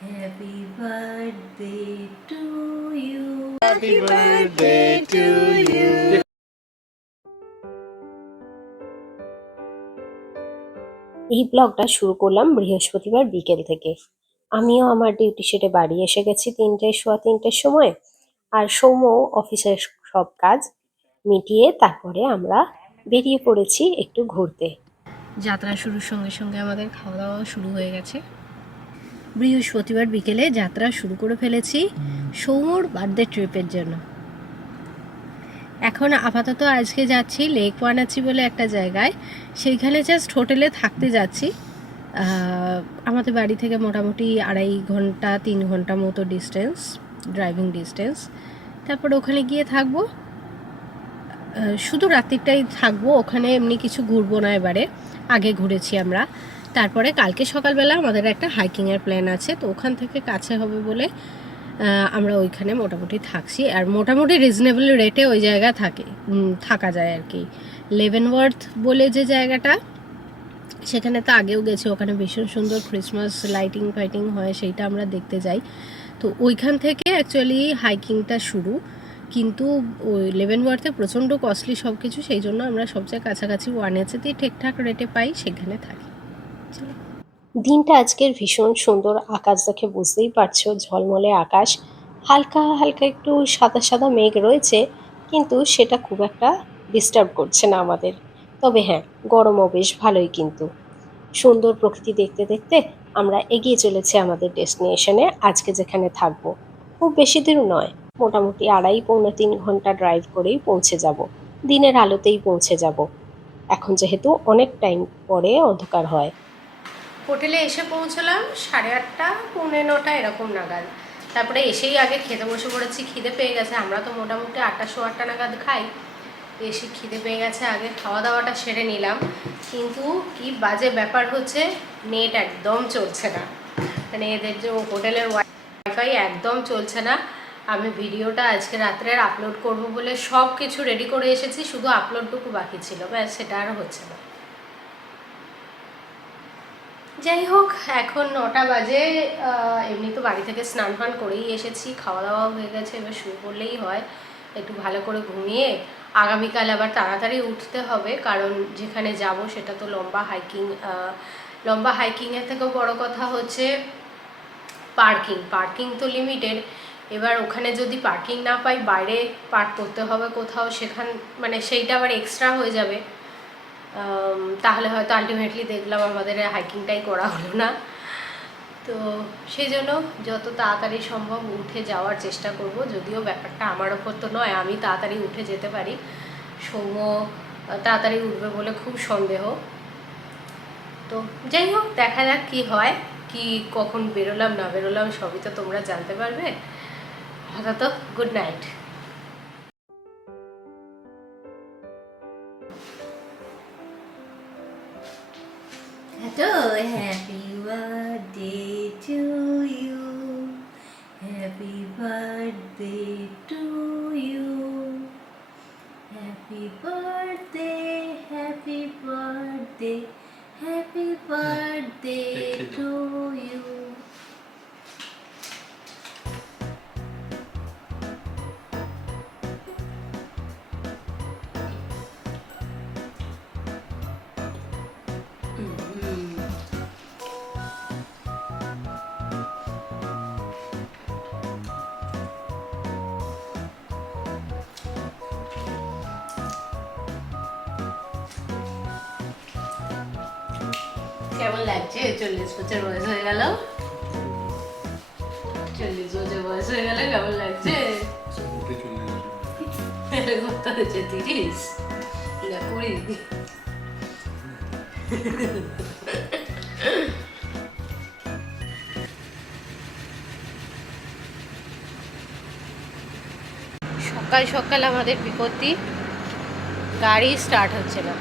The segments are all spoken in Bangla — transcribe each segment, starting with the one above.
Happy birthday to you. Happy birthday to you. এই ব্লগটা শুরু করলাম বৃহস্পতিবার বিকেল থেকে আমিও আমার ডিউটি সেটে বাড়ি এসে গেছি তিনটে সোয়া তিনটের সময় আর সৌম্য অফিসের সব কাজ মিটিয়ে তারপরে আমরা বেরিয়ে পড়েছি একটু ঘুরতে যাত্রা শুরুর সঙ্গে সঙ্গে আমাদের খাওয়া দাওয়া শুরু হয়ে গেছে বৃহস্পতিবার বিকেলে যাত্রা শুরু করে ফেলেছি সৌম্যর বার্থডে ট্রিপের জন্য। এখন আপাতত আজকে যাচ্ছি লেক ওয়ানাচি বলে একটা জায়গায়। সেইখানে জাস্ট হোটেলে থাকতে যাচ্ছি। আমাদের বাড়ি থেকে মোটামুটি আড়াই ঘণ্টা তিন ঘণ্টা মতো ডিস্টেন্স ড্রাইভিং ডিস্টেন্স তারপর ওখানে গিয়ে থাকব। শুধু রাত্রিটাই থাকব ওখানে এমনি কিছু ঘুরবো না এবারে। আগে ঘুরেছি আমরা। তারপরে কালকে সকালবেলা আমাদের একটা হাইকিংয়ের প্ল্যান আছে, তো ওখান থেকে কাছে হবে বলে আমরা ওইখানে মোটামুটি থাকছি। আর মোটামুটি রিজনেবল রেটে ওই জায়গা থাকে থাকা যায় আর কি। লেভেনওয়ার্থ বলে যে জায়গাটা, সেখানে তো আগেও গেছি, ওখানে ভীষণ সুন্দর ক্রিসমাস লাইটিং ফাইটিং হয়, সেইটা আমরা দেখতে যাই। তো ওইখান থেকে অ্যাকচুয়ালি হাইকিংটা শুরু, কিন্তু ওই লেভেনওয়ার্থে প্রচণ্ড কস্টলি সব কিছু সেই জন্য আমরা সবচেয়ে কাছাকাছি ওয়ান এচেতেই ঠিকঠাক রেটে পাই, সেখানে থাকি। দিনটা আজকের ভীষণ সুন্দর আকাশ দেখে বুঝতেই পারছ, ঝলমলে আকাশ। হালকা হালকা একটু সাদা সাদা মেঘ রয়েছে, কিন্তু সেটা খুব একটা ডিস্টার্ব করছে না আমাদের। তবে হ্যাঁ গরমও বেশ ভালোই কিন্তু। সুন্দর প্রকৃতি দেখতে দেখতে আমরা এগিয়ে চলেছি আমাদের ডেস্টিনেশনে, আজকে যেখানে থাকব। খুব বেশি দূর নয়, মোটামুটি আড়াই পৌনে তিন ঘণ্টা ড্রাইভ করেই পৌঁছে যাব। দিনের আলোতেই পৌঁছে যাব। এখন যেহেতু অনেক টাইম পরে অন্ধকার হয়। হোটেলে এসে পৌঁছলাম, সাড়ে আটটা, পৌনে নটা, এরকম নাগাদ। তারপরে এসেই আগে খেতে বসে পড়েছি, খিদে পেয়ে গেছে। আমরা তো মোটামুটি আটটা শো আটটা নাগাদ খাই। এসে খিদে পেয়ে গেছে, আগে খাওয়া দাওয়াটা সেরে নিলাম। কিন্তু কি বাজে ব্যাপার হচ্ছে, নেট একদম চলছে না। মানে এদের যে হোটেলের ওয়াইফাই একদম চলছে না। আমি ভিডিওটা আজকে রাত্রে আপলোড করব বলে সব কিছু রেডি করে এসেছি, শুধু আপলোডটুকু বাকি ছিল। ব্যাস, সেটা আর হচ্ছে না। যাই হোক, এখন নটা বাজে এমনি তো বাড়ি থেকে স্নান ফান করেই এসেছি খাওয়া দাওয়া হয়ে গেছে, এবার শুরু করলেই হয়, একটু ভালো করে ঘুমিয়ে। আগামীকাল আবার তাড়াতাড়ি উঠতে হবে, কারণ যেখানে যাব সেটা তো লম্বা হাইকিং লম্বা হাইকিংয়ের থেকেও বড় কথা হচ্ছে পার্কিং পার্কিং তো লিমিটেড এবার ওখানে যদি পার্কিং না পাই, বাইরে পার্ক করতে হবে কোথাও, সেখান মানে সেইটা আবার এক্সট্রা হয়ে যাবে। তাহলে হয়তো আলটিমেটলি দেখলাম আমাদের হাইকিংটাই করা হলো না। তো সেই জন্য যত তাড়াতাড়ি সম্ভব উঠে যাওয়ার চেষ্টা করব যদিও ব্যাপারটা আমার ওপর তো নয় আমি তাড়াতাড়ি উঠে যেতে পারি। আহ, তাড়াতাড়ি উঠবে বলে খুব সন্দেহ। তো যাই হোক দেখা যাক কি হয় কি কখন বেরোলাম না বেরোলাম সবই তো তোমরা জানতে পারবে। আপাতত গুড নাইট কেমন লাগছে? চল্লিশ বছর বয়স হয়ে গেল। চল্লিশ বছর বয়স হয়ে গেল, কেমন লাগছে? সকাল সকাল আমাদের বিপত্তি, গাড়ি স্টার্ট হচ্ছে না।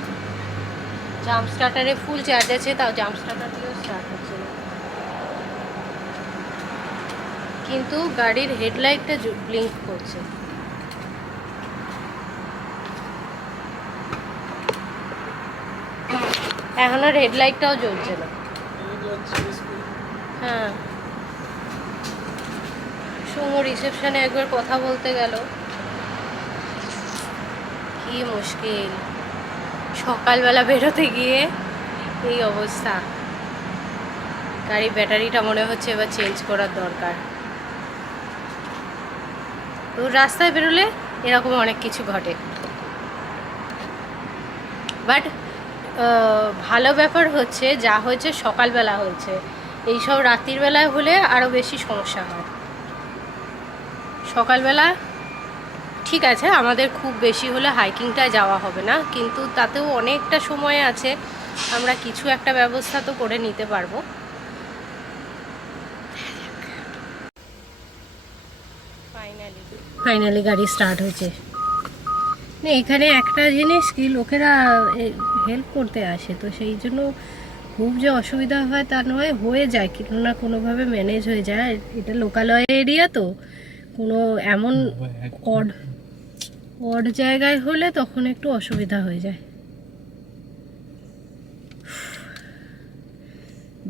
জাম্প স্টার্টারে ফুল চার্জ আছে, তাও জাম্প স্টার্টার দিয়েও স্টার্ট হচ্ছে। না কিন্তু গাড়ির হেডলাইটটা ব্লিঙ্ক করছে। এখন আর হেডলাইটটাও জ্বলছে না। হ্যাঁ। সুমো রিসেপশনে একবার কথা বলতে গেল। কি মুশকিল। সকালবেলা বেরোতে গিয়ে এই অবস্থা। গাড়ির ব্যাটারিটা মনে হচ্ছে এবার চেঞ্জ করার দরকার। তো রাস্তায় বেরোলে এরকম অনেক কিছু ঘটে। বাট ভালো ব্যাপার হচ্ছে যা হয়েছে সকালবেলা হয়েছে। এইসব রাত্রির বেলায় হলে আরও বেশি সমস্যা হয়। সকালবেলা ঠিক আছে আমাদের খুব বেশি হলে হাইকিংটায় যাওয়া হবে না কিন্তু তাতেও অনেকটা সময় আছে আমরা কিছু একটা ব্যবস্থা তো করে নিতে পারব। ফাইনালি ফাইনালি গাড়ি স্টার্ট হয়েছে। না এখানে একটা জিনিস কি লোকেরা হেল্প করতে আসে তো সেই জন্য খুব যে অসুবিধা হয় তা নয় হয়ে যায় কিন্তু না কোনোভাবে ম্যানেজ হয়ে যায়। এটা লোকালয় এরিয়া তো কোনো এমন অড অড জায়গায় হলে তখন একটু অসুবিধা হয়ে যায়।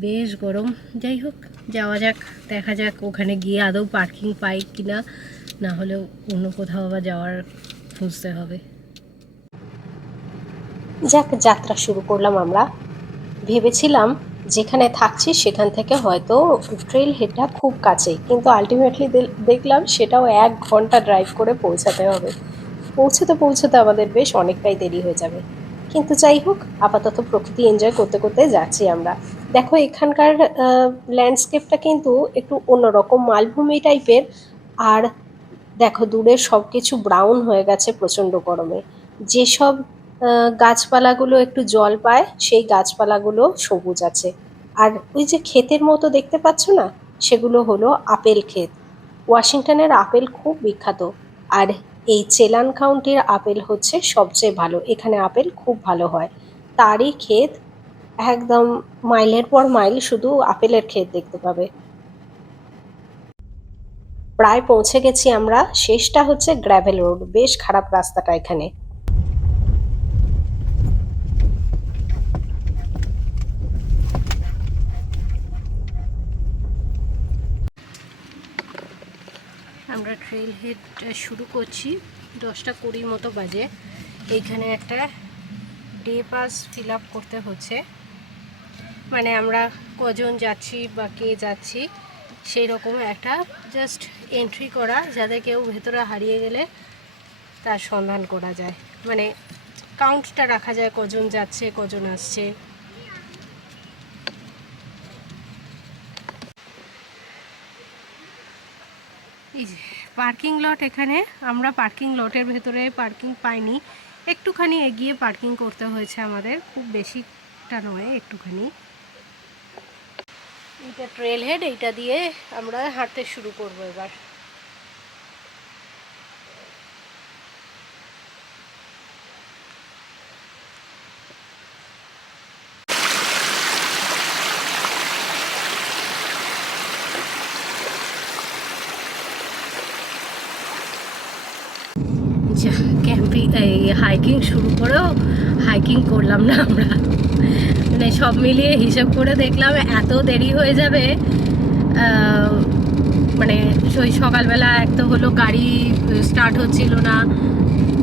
বেশ গরম। যাই হোক, যাওয়া যাক, দেখা যাক ওখানে গিয়ে আদৌ পার্কিং পাই কিনা। না হলেও অন্য কোথাও আবার যাওয়ার খুঁজতে হবে। যাক, যাত্রা শুরু করলাম আমরা। ভেবেছিলাম যেখানে থাকছি সেখান থেকে হয়তো ট্রেল হেডটা খুব কাছেই, কিন্তু আলটিমেটলি দেখলাম সেটাও এক ঘণ্টা ড্রাইভ করে পৌঁছাতে হবে। পৌঁছতে পৌঁছতে আমাদের বেশ অনেকটাই দেরি হয়ে যাবে। কিন্তু যাই হোক, আপাতত প্রকৃতি এনজয় করতে করতে যাচ্ছি আমরা। দেখো, এখানকার ল্যান্ডস্কেপটা কিন্তু একটু অন্যরকম, মালভূমি টাইপের আর দেখো, দূরে সব কিছু ব্রাউন হয়ে গেছে প্রচণ্ড গরমে। যেসব গাছপালাগুলো একটু জল পায়, সেই গাছপালাগুলো সবুজ আছে। আর ওই যে ক্ষেতের মতো দেখতে পাচ্ছ না, সেগুলো হলো আপেল ক্ষেত। ওয়াশিংটনের আপেল খুব বিখ্যাত। আর এই চেলান কাউন্টির আপেল হচ্ছে সবচেয়ে ভালো। এখানে আপেল খুব ভালো হয়। তারই ক্ষেত, একদম মাইলের পর মাইল শুধু আপেলের ক্ষেত দেখতে পাবে। প্রায় পৌঁছে গেছি আমরা। শেষটা হচ্ছে গ্র্যাভেল রোড। বেশ খারাপ রাস্তাটা এখানে আমরা ট্রেল হেড শুরু করছি, দশটা কুড়ির মতো বাজে। এইখানে একটা ডে পাস ফিল করতে হচ্ছে। মানে আমরা কজন যাচ্ছি বা কে যাচ্ছি সেই রকম একটা জাস্ট এন্ট্রি করা, যাতে কেউ ভেতরে হারিয়ে গেলে তার সন্ধান করা যায়। মানে কাউন্টটা রাখা যায়, কজন যাচ্ছে, কজন আসছে। এই যে পার্কিং লট এখানে। আমরা পার্কিং লটের ভেতরে পার্কিং পাইনি। একটুখানি এগিয়ে পার্কিং করতে হয়েছে আমাদের। খুব বেশিটা নয়, একটুখানি। এটা ট্রেল হেড এইটা দিয়ে আমরা হাঁটতে শুরু করব এবার যা ক্যাম্পিং এই হাইকিং শুরু করেও হাইকিং করলাম না আমরা। মানে সব মিলিয়ে হিসেব করে দেখলাম এত দেরি হয়ে যাবে মানে ওই সকালবেলা এক তো হলো গাড়ি স্টার্ট হচ্ছিল না,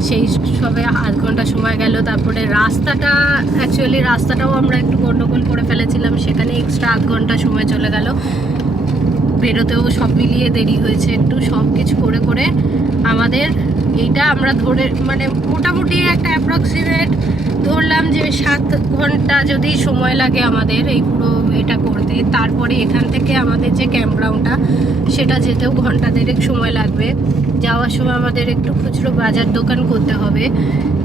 সেই সবে আধ ঘণ্টা সময় গেল, তারপরে রাস্তাটা অ্যাকচুয়ালি রাস্তাটাও আমরা একটু গণ্ডগোল করে ফেলেছিলাম, সেখানে এক্সট্রা আধ ঘণ্টা সময় চলে গেল। বেরোতেও সব মিলিয়ে দেরি হয়েছে, একটু সব কিছু করে করে আমাদের এইটা আমরা ধরে মানে মোটামুটি একটা অ্যাপ্রক্সিমেট ধরলাম যে সাত ঘণ্টা যদি সময় লাগে আমাদের এই পুরো এটা করতে। তারপরে এখান থেকে আমাদের যে ক্যাম্প গ্রাউন্ডটা সেটা যেতেও ঘণ্টা দেড়েক সময় লাগবে। যাওয়ার সময় আমাদের একটু খুচরো বাজার দোকান করতে হবে।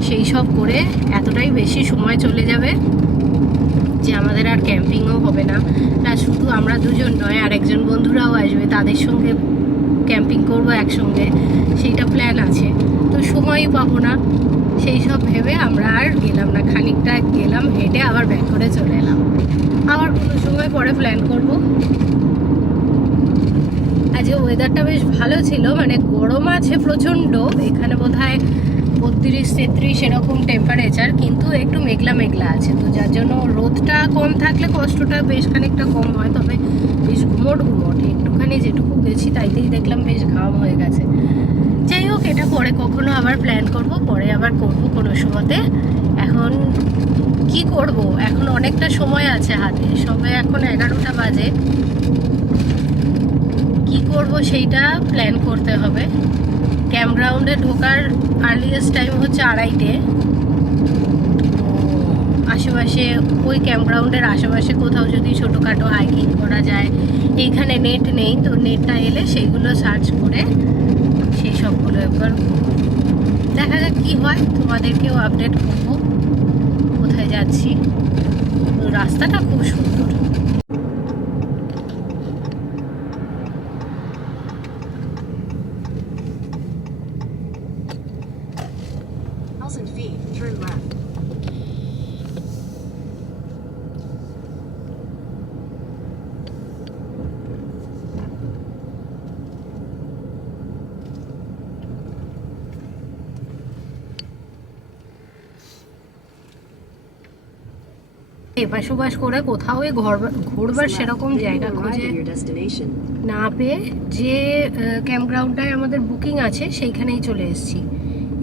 সেই সব করে এতটাই বেশি সময় চলে যাবে যে আমাদের আর ক্যাম্পিংও হবে না। না শুধু আমরা দুজন নয় আর একজন বন্ধুরাও আসবে, তাদের সঙ্গে ক্যাম্পিং করব একসঙ্গে, সেইটা প্ল্যান আছে। তো সময়ই পাবো না, সেই সব ভেবে আমরা আর গেলাম না। খানিকটা গেলাম, হেঁটে আবার ব্যাক করে চলে এলাম। আবার কোনো সময় পরে প্ল্যান করব। আজকে ওয়েদারটা বেশ ভালো ছিল মানে গরম আছে প্রচণ্ড। এখানে বোধ হয় বত্রিশ তেত্রিশ এরকম টেম্পারেচার কিন্তু একটু মেঘলা মেঘলা আছে। তো যার জন্য রোদটা কম থাকলে কষ্টটা বেশ খানিকটা কম হয়, তবে বেশ ঘুমট ঘুমট, একটুখানি যেটুকু গেছি তাইতেই দেখলাম বেশ ঘাম হয়ে গেছে। যাই হোক, এটা পরে কখনো আবার প্ল্যান করব, পরে আবার করব কোনো সময়তে। এখন কি করব? এখন অনেকটা সময় আছে হাতে, সবে এখন এগারোটা বাজে। কি করব সেইটা প্ল্যান করতে হবে। ক্যাম্প গ্রাউন্ডে ঢোকার আর্লিয়েস্ট টাইম হচ্ছে আড়াইটে। আশেপাশে, ওই ক্যাম্পগ্রাউন্ডের আশেপাশে কোথাও যদি ছোটোখাটো হাইকিং করা যায়, এইখানে নেট নেই, তো নেটটা এলে সেইগুলো সার্চ করে সেই সবগুলো একবার দেখা যাক কী হয়। তোমাদেরকেও আপডেট করব। কোথায় যাচ্ছি? রাস্তাটা খুব সুন্দর। এপাশ ওপাশ করে কোথাও এই ঘর ঘুরবার সেরকম জায়গা খুঁজে. না পেয়ে যে ক্যাম্পগ্রাউন্ডটায় আমাদের বুকিং আছে সেইখানেই চলে এসেছি।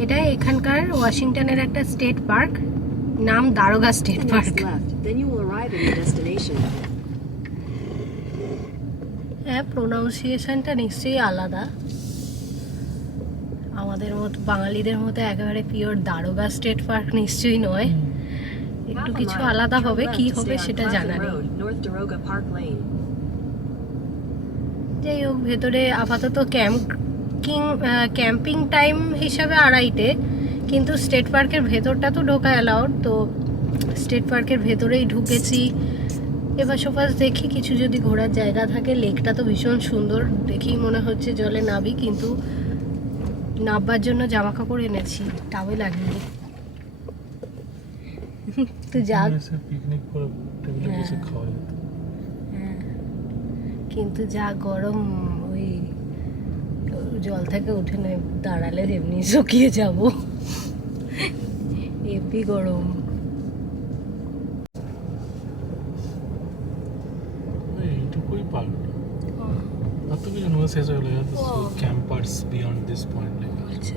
এটা এখানকার ওয়াশিংটনের একটা স্টেট পার্ক নাম দারোগা স্টেট পার্ক. হ্যাঁ প্রোনাউন্সিয়েশনটা নিশ্চয়ই আলাদা। আমাদের মতো বাঙালিদের মতো একেবারে পিওর দারোগা স্টেট পার্ক নিশ্চয়ই নয়। একটু কিছু আলাদা হবে, কি হবে সেটা জানা নেই. যাই হোক, ভেতরে আপাতত ক্যাম্পিং ক্যাম্পিং টাইম হিসাবে আড়াইটে, কিন্তু স্টেট পার্কের ভেতরটা তো ঢোকা অ্যালাউড, তো স্টেট পার্কের ভেতরেই ঢুকেছি এবার সোপাস দেখি কিছু যদি ঘোরার জায়গা থাকে, লেকটা তো ভীষণ সুন্দর, দেখেই মনে হচ্ছে জলে নাবি, কিন্তু নাববার জন্য জামা কাপড় এনেছি টাওয়ে লাগিয়ে তো যা পিকনিক করে টেবিলে বসে হ্যাঁ। খাওয়া যেত। হ্যাঁ। কিন্তু যা গরম ওই জল থেকে উঠে না দাঁড়ালে এমনি শুকিয়ে যাব। এমনি গরম। এইটুকুই পার্কটা আর তো কিছু শেষ হয়ে গেলো। ক্যাম্পার্স বিয়ন্ড দিস পয়েন্ট আচ্ছা।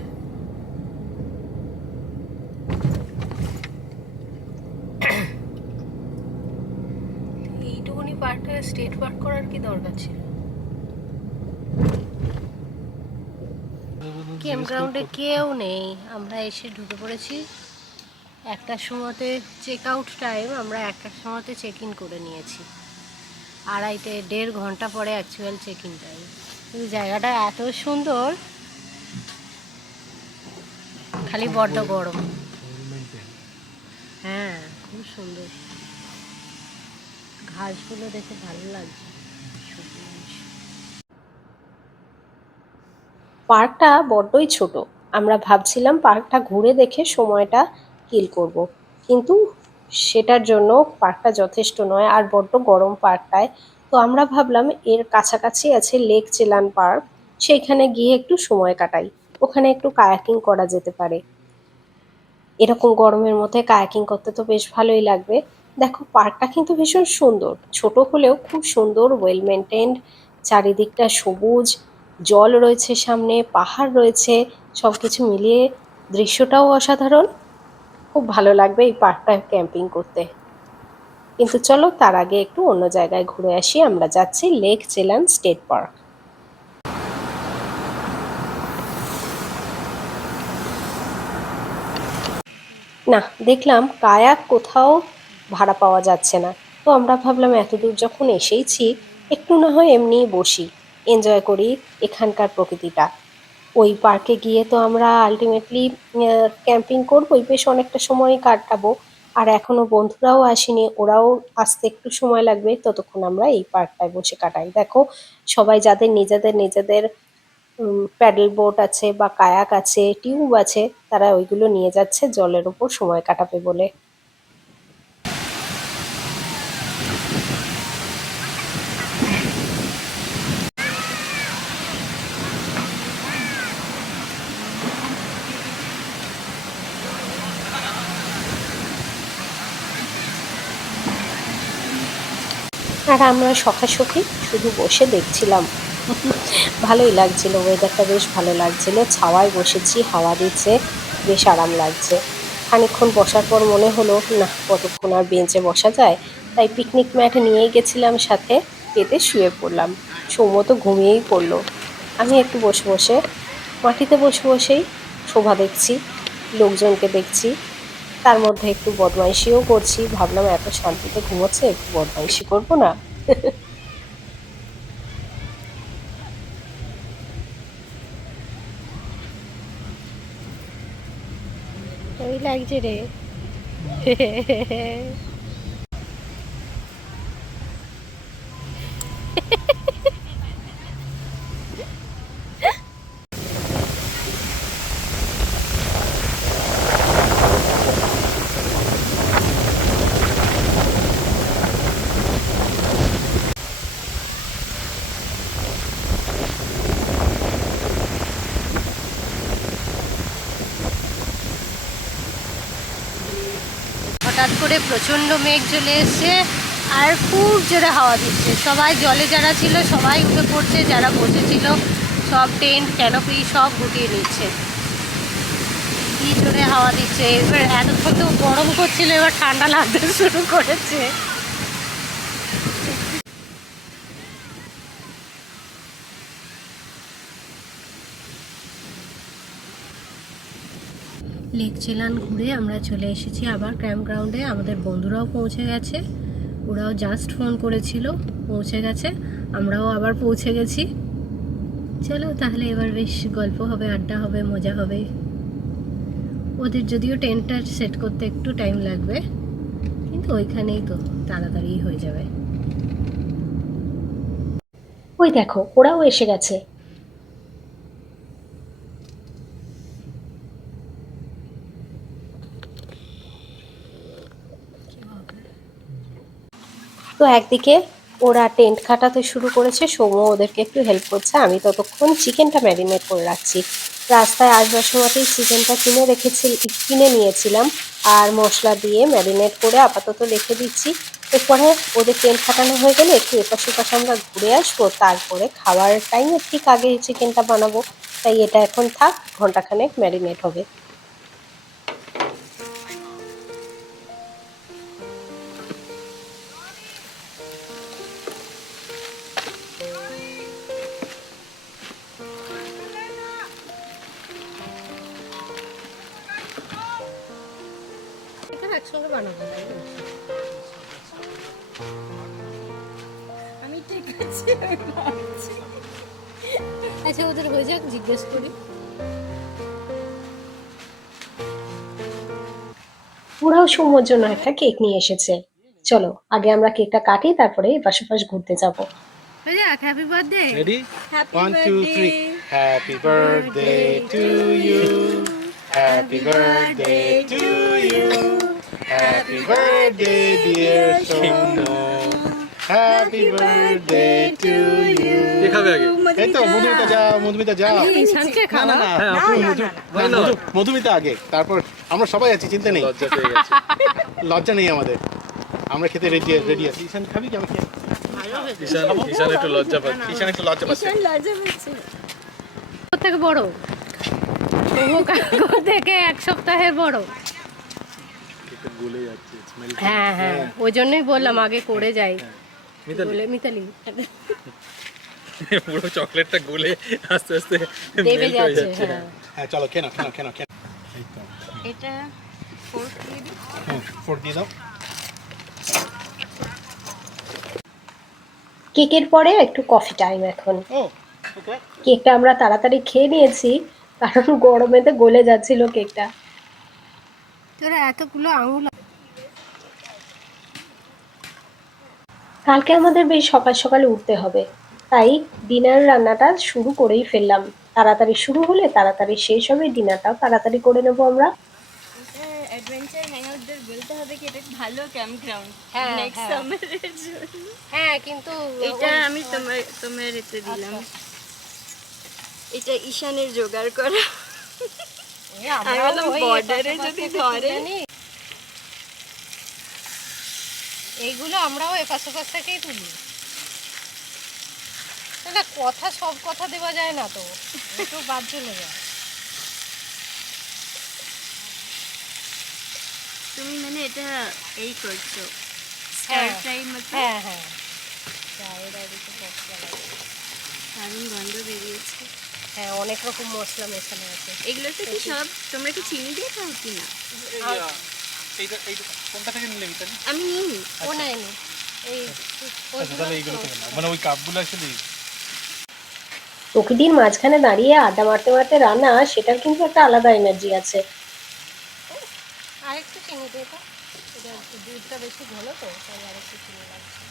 স্টেট পার্ক করার কি দরকার ছিল? ক্যাম্প গ্রাউন্ডে কেউ নেই। আমরা এসে ঢুকে পড়েছি। একটার সময়তে চেক আউট টাইম আমরা একটার সময়তে চেক ইন করে নিয়েছি। আড়াইতে দেড় ঘণ্টা পরে অ্যাকচুয়াল চেক ইন টাইম কিন্তু জায়গাটা এত সুন্দর। খালি বড্ড গরম। হ্যাঁ খুব সুন্দর। ঘাসগুলো দেখে ভালো লাগছে। পার্কটা বড্ডই ছোট। আমরা ভাবছিলাম পার্কটা ঘুরে দেখে সময়টা কিল করব। কিন্তু সেটার জন্য পার্কটা যথেষ্ট নয়, আর বড্ড গরম পার্কটায়। তো আমরা ভাবলাম এর কাছাকাছি আছে লেক চেলান পার্ক সেইখানে গিয়ে একটু সময় কাটাই। ওখানে একটু কায়াকিং করা যেতে পারে। এরকম গরমের মধ্যে কায়াকিং করতে তো বেশ ভালোই লাগবে। দেখো, পার্কটা কিন্তু ভীষণ সুন্দর। ছোট হলেও খুব সুন্দর ওয়েল মেনটেন্ড চারিদিকটা সবুজ, জল রয়েছে সামনে, পাহাড় রয়েছে সব কিছু মিলিয়ে দৃশ্যটাও অসাধারণ। খুব ভালো লাগবে এই পার্কটায় ক্যাম্পিং করতে। কিন্তু চলো, তার আগে একটু অন্য জায়গায় ঘুরে আসি, আমরা যাচ্ছি লেক চেলান স্টেট পার্ক না, দেখলাম কায়াক কোথাও ভাড়া পাওয়া যাচ্ছে না। তো আমরা ভাবলাম এত দূর যখন এসেইছি, একটু না হয় এমনিই বসি এনজয় করি এখানকার প্রকৃতিটা। ওই পার্কে গিয়ে তো আমরা আলটিমেটলি ক্যাম্পিং করবোই বেশ অনেকটা সময় কাটাবো। আর এখনও বন্ধুরাও আসেনি, ওরাও আসতে একটু সময় লাগবে, ততক্ষণ আমরা এই পার্কটায় বসে কাটাই। দেখো, সবাই যাদের নিজেদের নিজেদের প্যাডেল বোট আছে বা কায়াক আছে টিউব আছে, তারা ওইগুলো নিয়ে যাচ্ছে, জলের ওপর সময় কাটাবে বলে। আর আমরা সখাসখি শুধু বসে দেখছিলাম। ভালোই লাগছিল ওয়েদারটা বেশ ভালো লাগছিল। ছাওয়ায় বসেছি, হাওয়া দিচ্ছে, বেশ আরাম লাগছে। খানিকক্ষণ বসার পর মনে হলো, না, কতক্ষণ আর বেঞ্চে বসা যায়? তাই পিকনিক ম্যাট নিয়ে গেছিলাম সাথে, পেতে শুয়ে পড়লাম। সৌম্য তো ঘুমিয়েই পড়ল। আমি একটু বসে বসে, মাটিতে বসে বসেই শোভা দেখছি, লোকজনকে দেখছি। তার মধ্যে একটু বদমাইশিও করছি। ভাবলাম, এত শান্তিতে ঘুমোচ্ছে, একটু বদমাইশি করব না? ওই লাগছে রে হঠাৎ করে প্রচণ্ড মেঘ চলে এসছে আর খুব জোরে হাওয়া দিচ্ছে। সবাই জলে যারা ছিল, সবাই উঠে পড়ছে, যারা বসেছিল সব টেন্ট, ক্যানোপি সব গুটিয়ে নিচ্ছে। কী জোরে হাওয়া দিচ্ছে। এবার এতক্ষণ তো গরম করছিল এবার ঠান্ডা লাগতে শুরু করেছে। লেক চেলান ঘুরে আমরা চলে এসেছি আবার ক্যাম্প গ্রাউন্ডে। আমাদের বন্ধুরাও পৌঁছে গেছে। ওরাও জাস্ট ফোন করেছিল, পৌঁছে গেছে। আমরাও আবার পৌঁছে গেছি। চলো তাহলে এবার বেশ গল্প হবে, আড্ডা হবে, মজা হবে। ওদের যদিও টেন্টটা সেট করতে একটু টাইম লাগবে, কিন্তু ওইখানেই তো তাড়াতাড়ি হয়ে যাবে। ওই দেখো, ওরাও এসে গেছে। তো একদিকে ওরা টেন্ট খাটাতে শুরু করেছে, সৌম্য ওদেরকে একটু হেল্প করছে, আমি ততক্ষণ চিকেনটা ম্যারিনেট করে রাখছি। রাস্তায় আসবার সময়তেই চিকেনটা কিনে রেখেছি কিনে নিয়েছিলাম আর মশলা দিয়ে ম্যারিনেট করে আপাতত রেখে দিচ্ছি। এরপরে ওদের টেন্ট খাটানো হয়ে গেলে একটু এপাশ ওপাশ আমরা ঘুরে আসব, তারপরে খাওয়ার টাইমে ঠিক আগে চিকেনটা বানাবো। তাই এটা এখন থাক, ঘন্টাখানেক ম্যারিনেট হবে। একসঙ্গে বানাবো। আমি ঠিক আছে আচ্ছা ওদের হয়ে যাক জিজ্ঞেস করি। ওরাও সৌম্যর জন্য একটা কেক নিয়ে এসেছে। চলো আগে আমরা কেকটা কাটি তারপরে এপাশ ওপাশ ঘুরতে যাব। হয়ে happy birthday ready Happy one two three birthday. Happy birthday to you happy birthday to you Soumya happy birthday to you দেখাবে আগে এই তো মধুমিতা না না না হ্যাঁ মধু না, মধু- মধুমিতা আগে তারপর আমরা সবাই আছি চিন্তা নেই লজ্জা পেয়ে গেছে লজ্জা নেই আমাদের আমরা খেতে রেডি রেডি আছি ঈশান খাবি কি আমাকে ঈশান ঈশান একটু লজ্জা পাচ্ছে ঈশান একটু লজ্জা পাচ্ছে ভীষণ লজ্জা পেয়েছে। থেকে বড় কাকু থেকে এক সপ্তাহের বড় একটু গলে যাচ্ছে স্মেল হ্যাঁ হ্যাঁ ওই জন্যই বললাম আগে করে যাই। বলে মিতালি। পুরো চকলেটটা গলে আস্তে আস্তে দেবে যাচ্ছে হ্যাঁ। হ্যাঁ চলো কেন কেন কেন কেন এটা fork দিয়ে দিই। হুম ফোর দিয়ে দাও। কেকের পরে একটু কফি টাইম এখন। কেকটা আমরা তাড়াতাড়ি খেয়ে নিয়েছি কারণ গরমেতে গলে যাচ্ছিল কেকটা। তোরা এতগুলো আঙুল কালকে আমাদের বেশ সকাল সকালে উঠতে হবে। তাই ডিনার রান্নাটা শুরু করেই ফেললাম। তাড়াতাড়ি শুরু হলে তাড়াতাড়ি শেষ হবে ডিনারটাও তাড়াতাড়ি করে নেব আমরা। এটা অ্যাডভেঞ্চার হ্যাংআউটদের বলতে হবে কি এটা ভালো ক্যাম্প গ্রাউন্ড হ্যাঁ, নেক্সট হ্যাঁ। সামারের জন্য। হ্যাঁ কিন্তু এটা আমি তোমার তোমার এতে দিলাম। এটা ঈশানের জোগাড় করা। বর্ডারে যদি ধরে। এইগুলো আমরাও এপাশ ওপাশ থেকেই তুলি। না কথা সব কথা দেওয়া যায় না তো। একটু বাদ চলে যায়। তুমি মানে এটা এই করছ। হ্যাঁ। স্টার ফ্রাই মতো? হ্যাঁ হ্যাঁ। চায়ের আর একটু দারুণ গন্ধ বেরিয়েছে। হ্যাঁ অনেক রকম মশলা মেশানো আছে। এগুলোতে কি সব তোমরা কি চিনি দিয়ে খাও কি না? এইটা এইটা কোনটা থেকে নিলে মিতালি আমি নিই ও নেয়নি। এই আচ্ছা তাহলে এইগুলো থেকে মানে ওই কাপগুলো আসলে প্রকৃতির মাঝখানে দাঁড়িয়ে আড্ডা মারতে মারতে রান্না সেটার কিন্তু একটা আলাদা এনার্জি আছে। আর একটু চিনি দিয়ে তো দুধটা বেশি ভালো তো তাই আর চিনি লাগছে।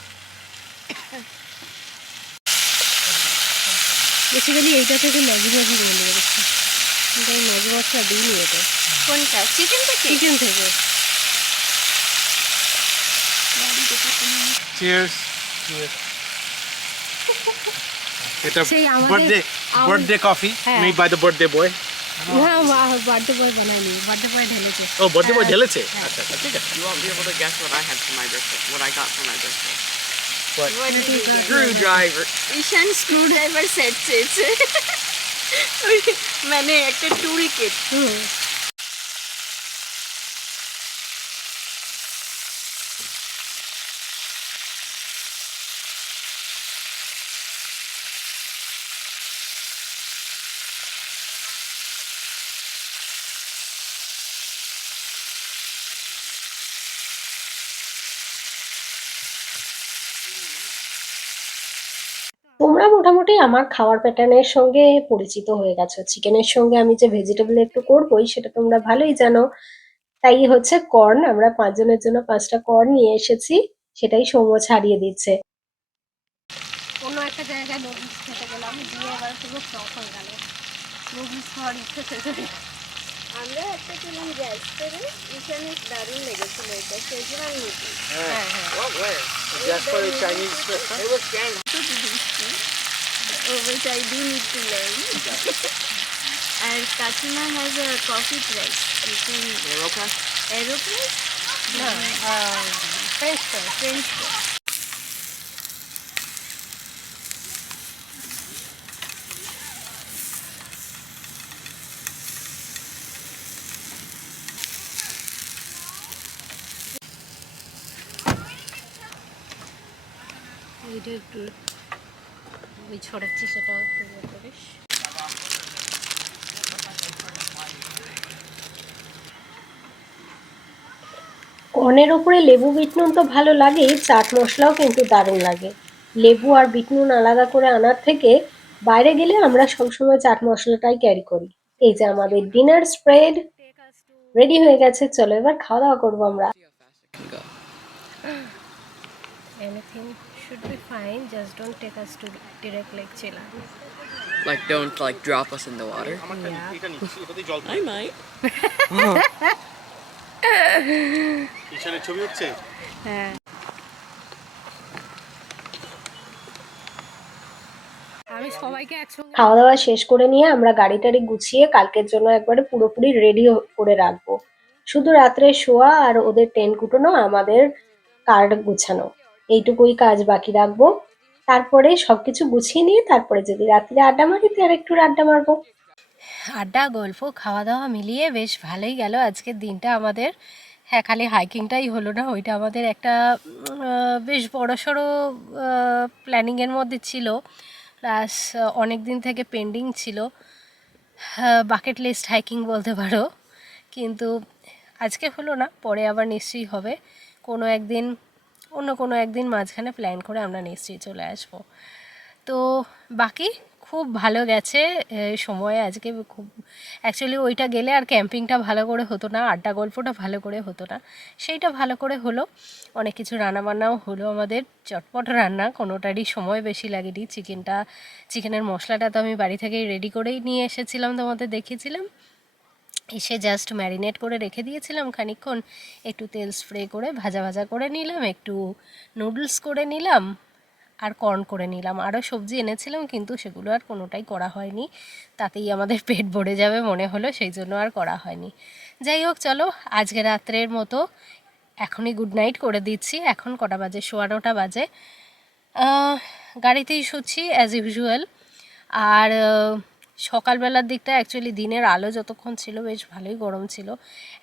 বেসিক্যালি এইটা থেকে ম্যাগি ম্যাগি বলে গেছে কিন্তু আমি ম্যাগি মশলা দিইনি এটা কোনটা? চিকেন থেকে? চিকেন থেকে। চিয়ার্স এটা সেই আমাদের- বার্থডে আম- বার্থডে কফি হ্যাঁ। Made by the birthday boy birthday boy বানাইনি বার্থডে বয় ঢেলেছে। ও বার্থডে বয় ঢেলেছে? আচ্ছা আচ্ছা ঠিক আছে. What? What did you get? Screwdriver. Ishan screwdriver set চেয়েছে ওই মানে একটা টুল কিট মোটামুটি আমার খাওয়ার প্যাটার্নের সঙ্গে পরিচিত হয়ে গেছো। চিকেনের সঙ্গে আমি যে ভেজিটেবল একটু করবোই সেটা তোমরা ভালোই জানো। তাই হচ্ছে কর্ন আমরা পাঁচজনের জন্য পাঁচটা কর্ন নিয়ে এসেছি সেটাই সৌম্য ছাড়িয়ে দিচ্ছে। অন্য একটা জায়গায় নুডলস খেতে গেলাম এবার পুরো হয়ে গেল। নুডলস খাওয়ার ইচ্ছে থেকে আমরা একটা ছিলাম গ্যাস করে ঈশানের দারুণ লেগেছিল এটা হ্যাঁ হ্যাঁ। which I do need to learn. and Katrina has a coffee press. You can Aeropress? aeropress, না ফ্রেঞ্চ ফ্রাই French press. এইটা একটু ওই ছড়াচ্ছি সেটাও একটু ইয়ে করিস। কর্নের ওপরে লেবু বিটনুন তো ভালো লাগেই চাট মশলাও কিন্তু দারুণ লাগে। লেবু আর বিটনুন আলাদা করে আনার থেকে বাইরে গেলে আমরা সবসময় চাট মশলাটাই ক্যারি করি। এই যে আমাদের ডিনার স্প্রেড রেডি হয়ে গেছে চলো এবার খাওয়া দাওয়া করব আমরা। Anything should be fine just don't take us to direct lake chilla Like, don't like drop us in the water. জল I might. ছবি হচ্ছে হ্যাঁ আমি সবাইকে একসঙ্গে খাওয়া দাওয়া শেষ করে নিয়ে আমরা গাড়ি টাড়ি গুছিয়ে কালকের জন্য একবারে পুরোপুরি রেডি করে রাখব শুধু রাত্রে শোয়া আর ওদের টেন্ট কুটোনো আমাদের কার্ড গুছানো এইটুকুই কাজ বাকি রাখব। তারপরে সবকিছু গুছিয়ে নিয়ে তারপরে যদি রাত্রে আড্ডা মারি আর একটু আড্ডা মারবো। আড্ডা, গল্প খাওয়া দাওয়া মিলিয়ে বেশ ভালোই গেল আজকের দিনটা আমাদের। হ্যাঁ খালি হাইকিংটাই হলো না, ওইটা আমাদের একটা বেশ বড় সড়ো প্ল্যানিংয়ের মধ্যে ছিল। প্লাস অনেক দিন থেকে পেন্ডিং ছিল। বাকেট লিস্ট হাইকিং বলতে পারো। কিন্তু আজকে হলো না, পরে আবার নিশ্চয়ই হবে। কোনো একদিন অন্য কোনো একদিন মাঝখানে প্ল্যান করে আমরা নিশ্চয়ই চলে আসব। তো বাকি খুব ভালো গেছে সময় আজকে খুব অ্যাকচুয়ালি ওইটা গেলে আর ক্যাম্পিংটা ভালো করে হতো না, আড্ডা গল্পটা ভালো করে হতো না, সেইটা ভালো করে হলো। অনেক কিছু রান্নাবান্নাও হলো আমাদের, চটপট রান্না, কোনোটারই সময় বেশি লাগেনি। চিকেনটা চিকেনের মশলাটা তো আমি বাড়ি থেকেই রেডি করেই নিয়ে এসেছিলাম তোমাদের দেখিয়েছিলাম। এসে জাস্ট ম্যারিনেট করে রেখে দিয়েছিলাম খানিকক্ষণ। একটু তেল স্প্রে করে ভাজা ভাজা করে নিলাম, একটু নুডলস করে নিলাম, আর কর্ন করে নিলাম। আরও সবজি এনেছিলাম, কিন্তু সেগুলো আর কোনোটাই করা হয়নি। তাতেই আমাদের পেট ভরে যাবে মনে হলো, সেই জন্য আর করা হয়নি। যাই হোক, চলো, আজকে রাত্রের মতো এখনই গুড নাইট করে দিচ্ছি। এখন কটা বাজে? সোয়া বাজে। গাড়িতেই শুচ্ছি অ্যাজ ইউজুয়াল আর সকালবেলার দিকটা অ্যাকচুয়ালি দিনের আলো যতক্ষণ ছিল বেশ ভালোই গরম ছিল।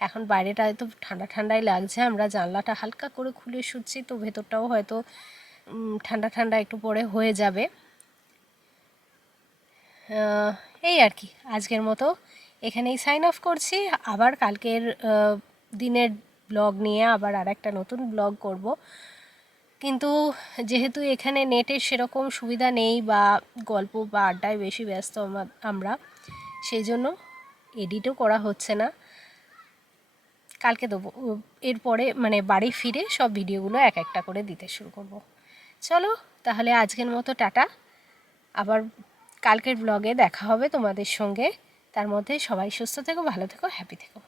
এখন বাইরেটা হয়তো ঠান্ডা ঠান্ডাই লাগছে, আমরা জানলাটা হালকা করে খুলে শুচ্ছি, তো ভেতরটাও হয়তো ঠান্ডা ঠান্ডা একটু পরে হয়ে যাবে। এই আর কি, আজকের মতো এখানেই সাইন অফ করছি। আবার কালকের দিনের ব্লগ নিয়ে আবার আর একটা নতুন ব্লগ করব। কিন্তু যেহেতু এখানে নেটের সেরকম সুবিধা নেই বা গল্প বা আড্ডায় বেশি ব্যস্ত আমরা সেই জন্য এডিটও করা হচ্ছে না। কালকে দেবো, এরপরে মানে বাড়ি ফিরে সব ভিডিওগুলো এক একটা করে দিতে শুরু করব। চলো, তাহলে আজকের মতো টাটা। আবার কালকের ব্লগে দেখা হবে তোমাদের সঙ্গে। তার মধ্যে সবাই সুস্থ থেকো, ভালো থেকো হ্যাপি থেকো।